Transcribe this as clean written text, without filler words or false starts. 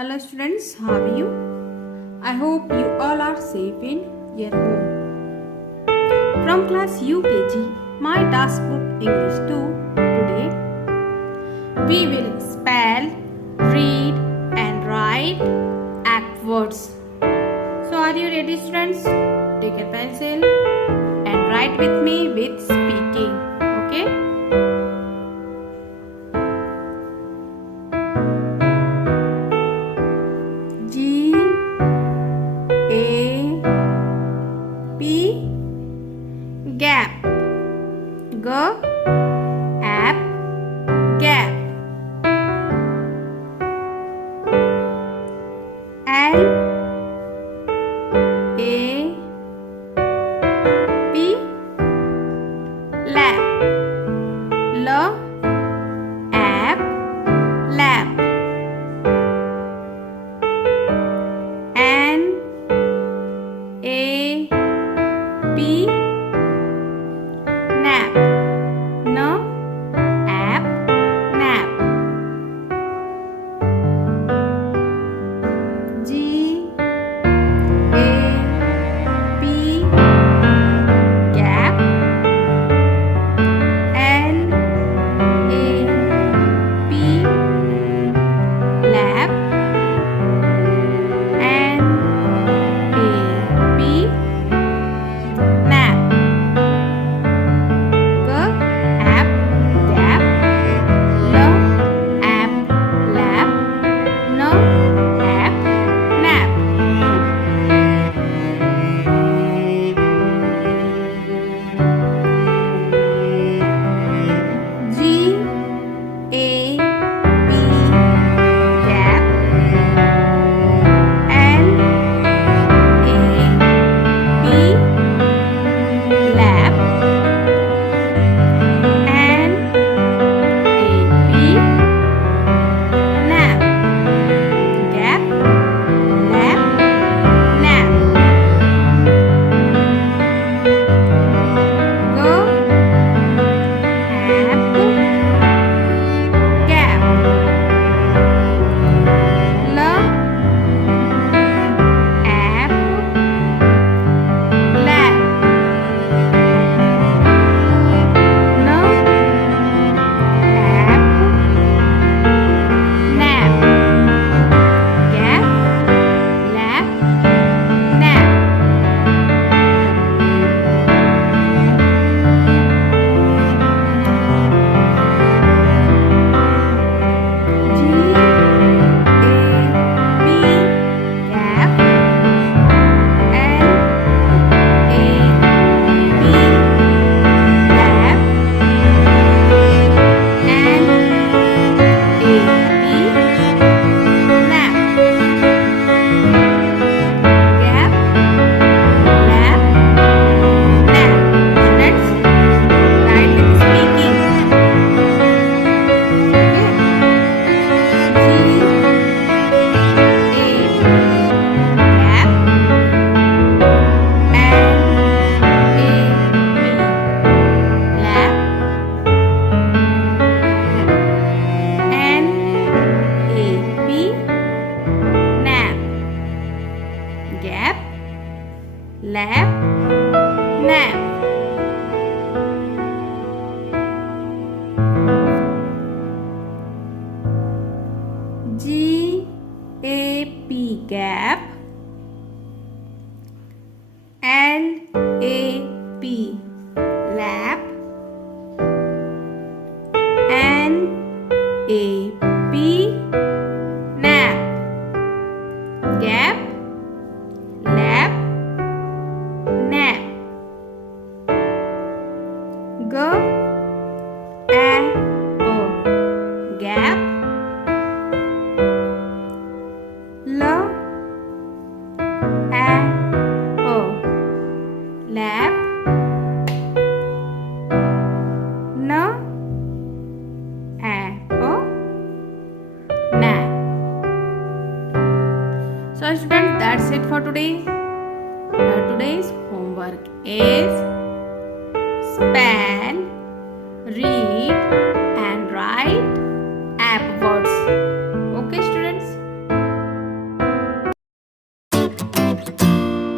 Hello students, how are you? I hope you all are safe in your home. From class UKG, my task book English 2, today we will spell, read and write app words. So are you ready students? Take a pencil and write with me with speaking, okay? Gap. G app gap. L A P lap. L app lap. N A P nap. N app nap. G A P gap. L A P lap. N A P nap. Gap, lap, nap. G A P gap. L A P lap. N A P nap. Gap, lap, nap. G apple gap. L apple lap. N apple nap. So students, that's it for today. Today's homework is spell,